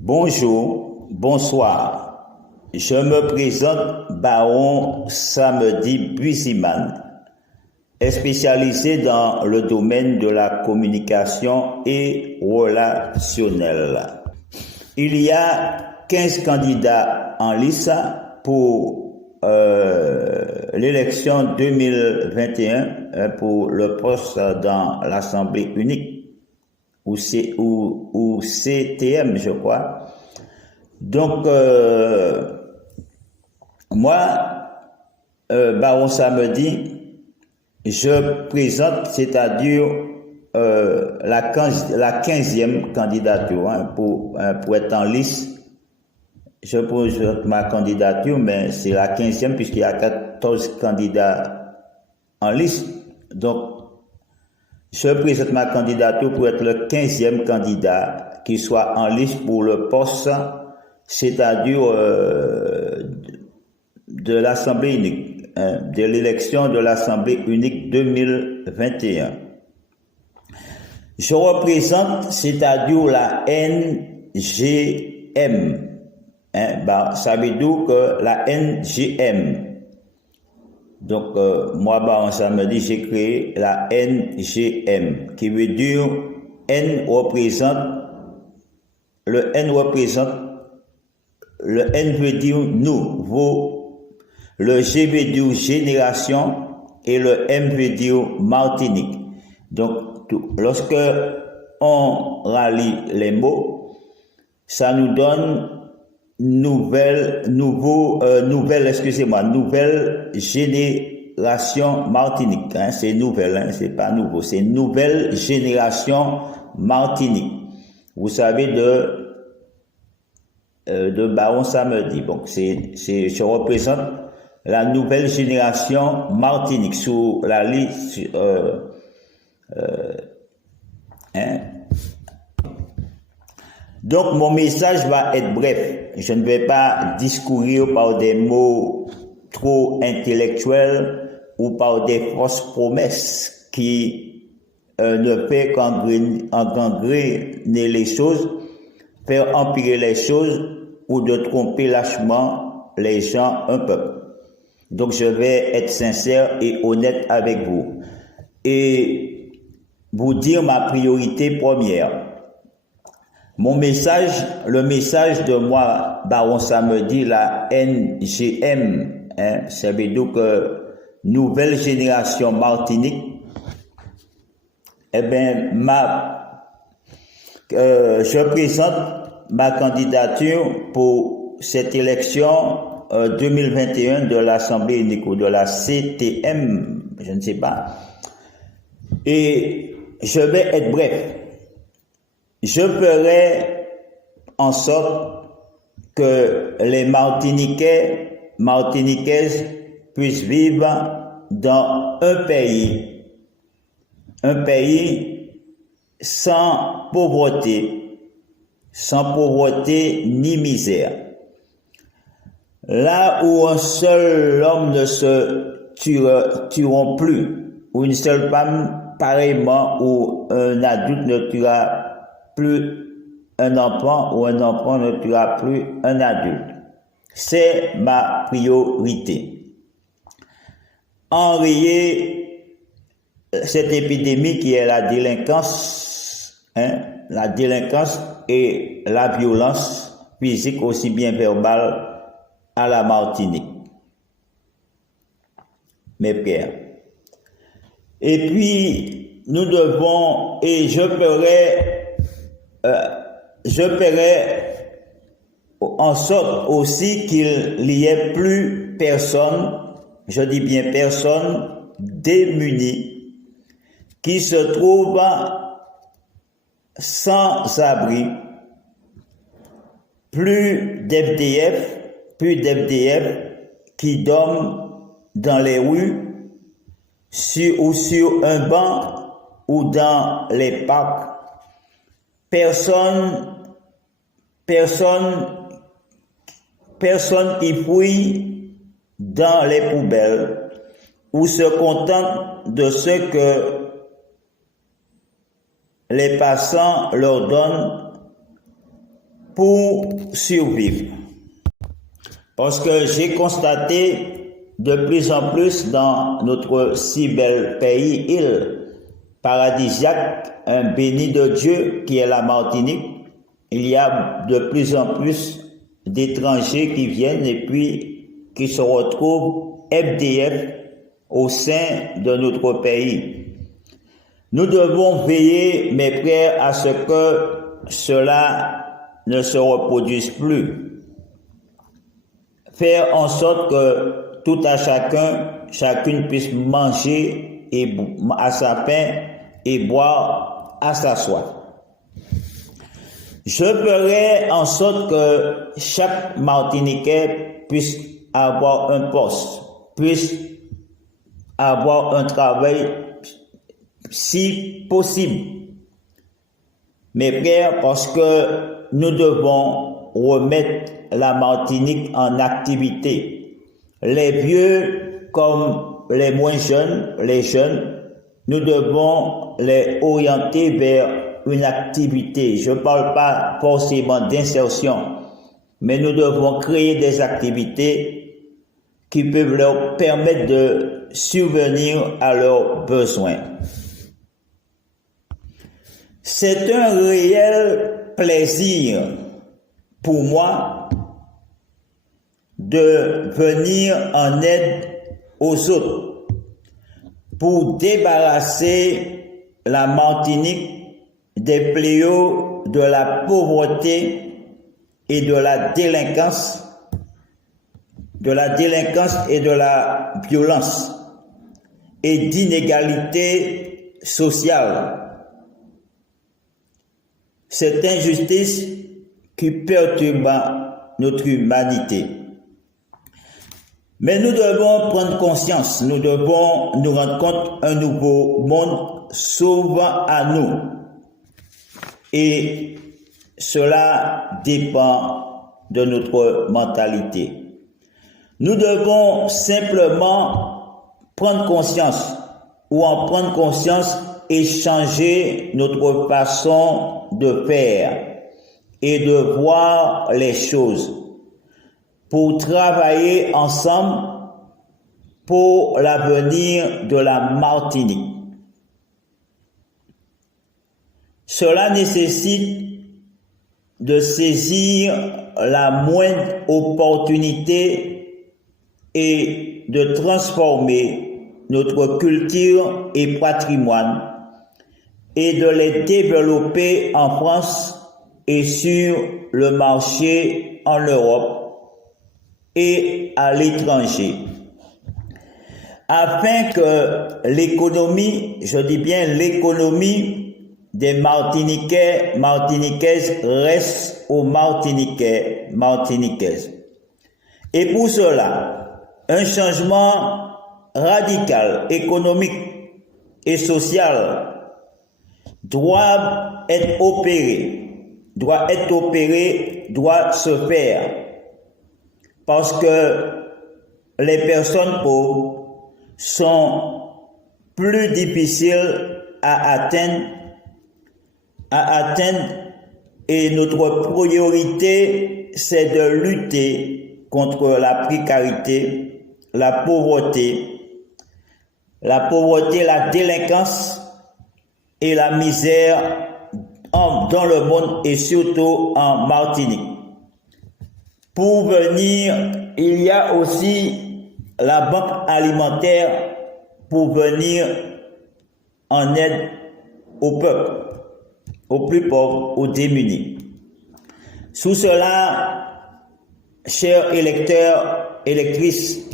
Bonjour, bonsoir. Je me présente Baron Samedi Buziman, spécialisé dans le domaine de la communication et relationnelle. Il y a 15 candidats en lice pour l'élection 2021 pour le poste dans l'Assemblée unique ou CTM, je crois. Donc, moi, Baron Samedi, je présente, c'est-à-dire la 15e candidature pour être en lice. Je présente ma candidature, mais c'est la 15e puisqu'il y a 14 candidats en liste. Donc, je présente ma candidature pour être le 15e candidat qui soit en liste pour le poste, c'est-à-dire de l'Assemblée unique, de l'élection de l'Assemblée unique 2021. Je représente, c'est-à-dire la NGM. Ça veut dire que la NGM. Donc, moi, Baron Samedi, j'ai créé la NGM, qui veut dire le N veut dire nouveau, le G veut dire génération et le M veut dire Martinique. Donc, lorsque on rallie les mots, ça nous donne nouvelle génération Martinique. C'est nouvelle, c'est pas nouveau, c'est nouvelle génération Martinique. Vous savez de Baron Samedi. Donc je représente la nouvelle génération Martinique sous la liste. Donc, mon message va être bref. Je ne vais pas discourir par des mots trop intellectuels ou par des fausses promesses qui ne fait qu'engrangrer les choses, faire empirer les choses ou de tromper lâchement les gens un peu. Donc, je vais être sincère et honnête avec vous et vous dire ma priorité première. Mon message, le message de moi, Baron Samedi, la NGM, ça veut dire que nouvelle génération Martinique, je présente ma candidature pour cette élection 2021 de l'Assemblée unique ou de la CTM, je ne sais pas. Et je vais être bref. Je ferai en sorte que les Martiniquaises puissent vivre dans un pays sans pauvreté ni misère. Là où un seul homme ne se tueront plus, ou une seule femme pareillement, où un adulte ne tuera plus un enfant ou un enfant ne tuera plus un adulte. C'est ma priorité. Enrayer cette épidémie qui est la délinquance et la violence physique aussi bien verbale à la Martinique. Mes pères. Et puis, nous devons, et je ferai en sorte aussi qu'il n'y ait plus personne, je dis bien personne, démunie, qui se trouve sans abri, plus d'FDF qui dorment dans les rues, sur un banc ou dans les parcs. Personne qui fouille dans les poubelles ou se contente de ce que les passants leur donnent pour survivre. Parce que j'ai constaté de plus en plus dans notre si bel pays, île paradisiaque, un béni de Dieu qui est la Martinique, il y a de plus en plus d'étrangers qui viennent et puis qui se retrouvent FDF au sein de notre pays. Nous devons veiller, mes frères, à ce que cela ne se reproduise plus. Faire en sorte que tout à chacune puisse manger à sa faim et boire à sa soif. Je ferai en sorte que chaque Martiniquais puisse avoir un poste, puisse avoir un travail si possible. Mes frères, parce que nous devons remettre la Martinique en activité. Les vieux comme les moins jeunes, les jeunes, nous devons les orienter vers une activité. Je ne parle pas forcément d'insertion, mais nous devons créer des activités qui peuvent leur permettre de subvenir à leurs besoins. C'est un réel plaisir pour moi de venir en aide aux autres pour débarrasser la Martinique des fléaux de la pauvreté et de la délinquance et de la violence et d'inégalité sociale. Cette injustice qui perturbe notre humanité. Mais nous devons prendre conscience, nous devons nous rendre compte qu'un nouveau monde s'ouvre à nous. Et cela dépend de notre mentalité. Nous devons simplement prendre conscience ou en prendre conscience et changer notre façon de faire et de voir les choses pour travailler ensemble pour l'avenir de la Martinique. Cela nécessite de saisir la moindre opportunité et de transformer notre culture et patrimoine et de les développer en France et sur le marché en Europe et à l'étranger, afin que l'économie, je dis bien l'économie des Martiniquais, Martiniquaises reste aux Martiniquais, Martiniquaises. Et pour cela, un changement radical, économique et social doit être opéré, doit se faire. Parce que les personnes pauvres sont plus difficiles à atteindre et notre priorité, c'est de lutter contre la précarité, la pauvreté, la délinquance et la misère dans le monde et surtout en Martinique. Pour venir, il y a aussi la banque alimentaire pour venir en aide au peuple, aux plus pauvres, aux démunis. Sous cela, chers électeurs, électrices,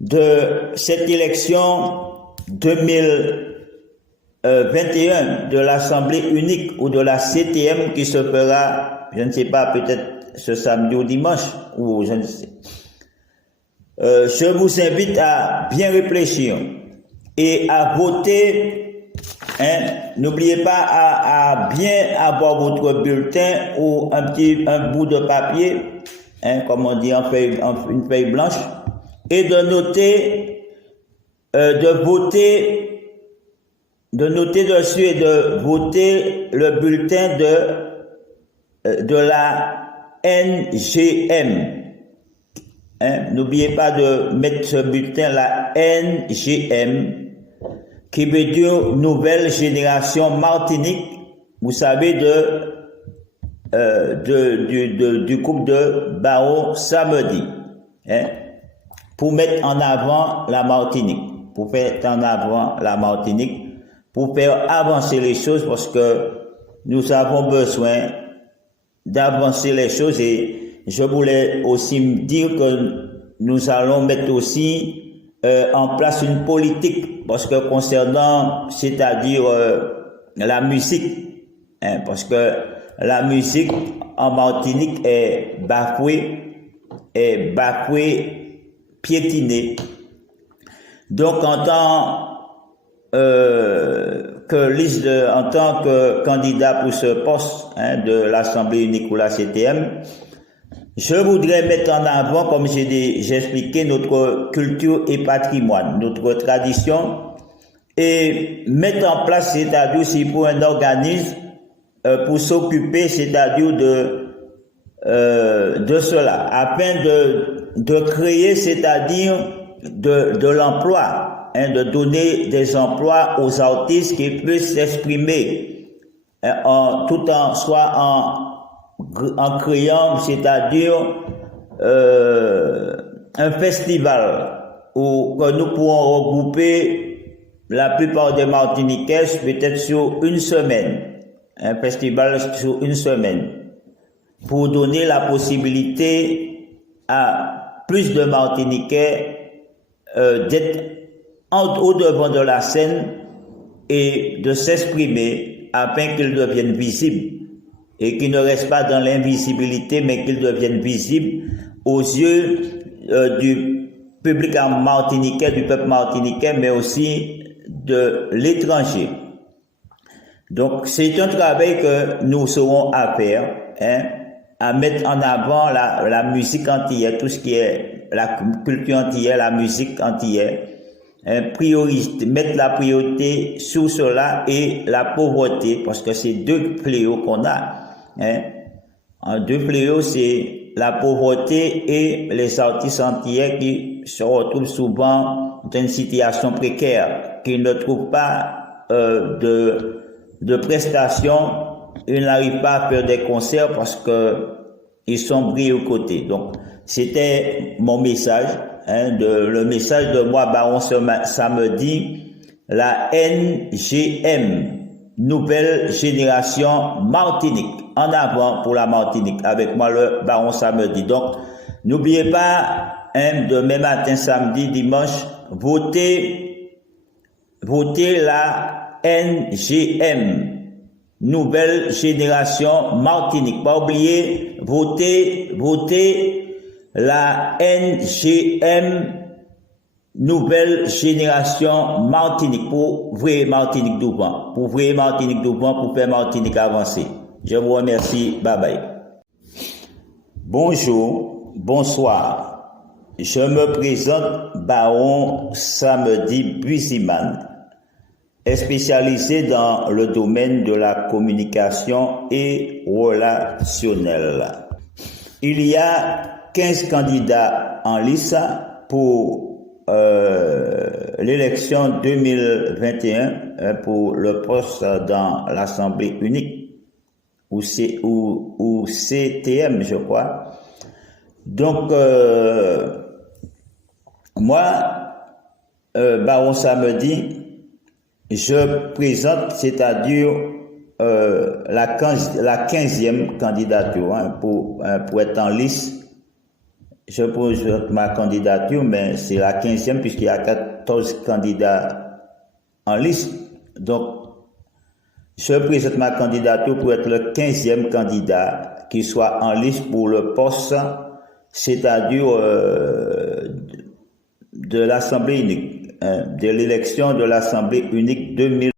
de cette élection 2021 de l'Assemblée unique ou de la CTM qui se fera, je ne sais pas, peut-être ce samedi ou dimanche, ou je ne sais. Je vous invite à bien réfléchir et à voter. N'oubliez pas à bien avoir votre bulletin ou un bout de papier, comme on dit, une feuille blanche, et de noter, de noter dessus et de voter le bulletin de la NGM. N'oubliez pas de mettre ce bulletin, la NGM, qui veut dire Nouvelle Génération Martinique, vous savez, du groupe de Baron Samedi, pour mettre en avant la Martinique, pour faire avancer les choses, parce que nous avons besoin d'avancer les choses. Et je voulais aussi me dire que nous allons mettre aussi en place une politique, parce que concernant, c'est-à-dire la musique, parce que la musique en Martinique est bafouée, piétinée. Donc en tant que candidat pour ce poste de l'Assemblée unique ou la CTM, je voudrais mettre en avant, comme j'ai expliqué, notre culture et patrimoine, notre tradition, et mettre en place, c'est-à-dire aussi pour un organisme pour s'occuper, c'est-à-dire de cela, afin de créer, c'est-à-dire de l'emploi, de donner des emplois aux artistes qui puissent s'exprimer en créant, c'est-à-dire un festival où que nous pourrons regrouper la plupart des Martiniquais peut-être sur une semaine, un festival sur une semaine, pour donner la possibilité à plus de Martiniquais d'être au devant de la scène et de s'exprimer afin qu'ils deviennent visibles et qu'ils ne restent pas dans l'invisibilité, mais qu'ils deviennent visibles aux yeux du public martiniquais, du peuple martiniquais, mais aussi de l'étranger. Donc, c'est un travail que nous serons à faire, à mettre en avant la musique antillaise, tout ce qui est la culture antillaise, la musique antillaise, mettre la priorité sur cela et la pauvreté, parce que c'est deux fléaux qu'on a. Deux fléaux, c'est la pauvreté et les artistes antillais qui se retrouvent souvent dans une situation précaire, qui ne trouvent pas de prestations, ils n'arrivent pas à faire des concerts parce que ils sont pris aux côtés. Donc, c'était mon message, le message de moi, Baron Samedi, la NGM, Nouvelle Génération Martinique. En avant pour la Martinique, avec moi le Baron Samedi. Donc, n'oubliez pas, demain matin, samedi, dimanche, votez la NGM, Nouvelle Génération Martinique. Pas oublier, votez la NGM, Nouvelle Génération Martinique, pour vrai Martinique Douban, pour faire Martinique avancer. Je vous remercie. Bye bye. Bonjour, bonsoir. Je me présente Baron Samedi Buziman, spécialisé dans le domaine de la communication et relationnelle. Il y a 15 candidats en lice pour l'élection 2021 pour le poste dans l'Assemblée unique ou CTM, je crois. Donc, moi, Baron Samedi, je présente, c'est-à-dire la 15e candidature pour être en liste. Je présente ma candidature, mais c'est la 15e puisqu'il y a 14 candidats en liste. Donc, je présente ma candidature pour être le 15e candidat qui soit en liste pour le poste, c'est-à-dire de l'Assemblée unique, de l'élection de l'Assemblée unique 2020.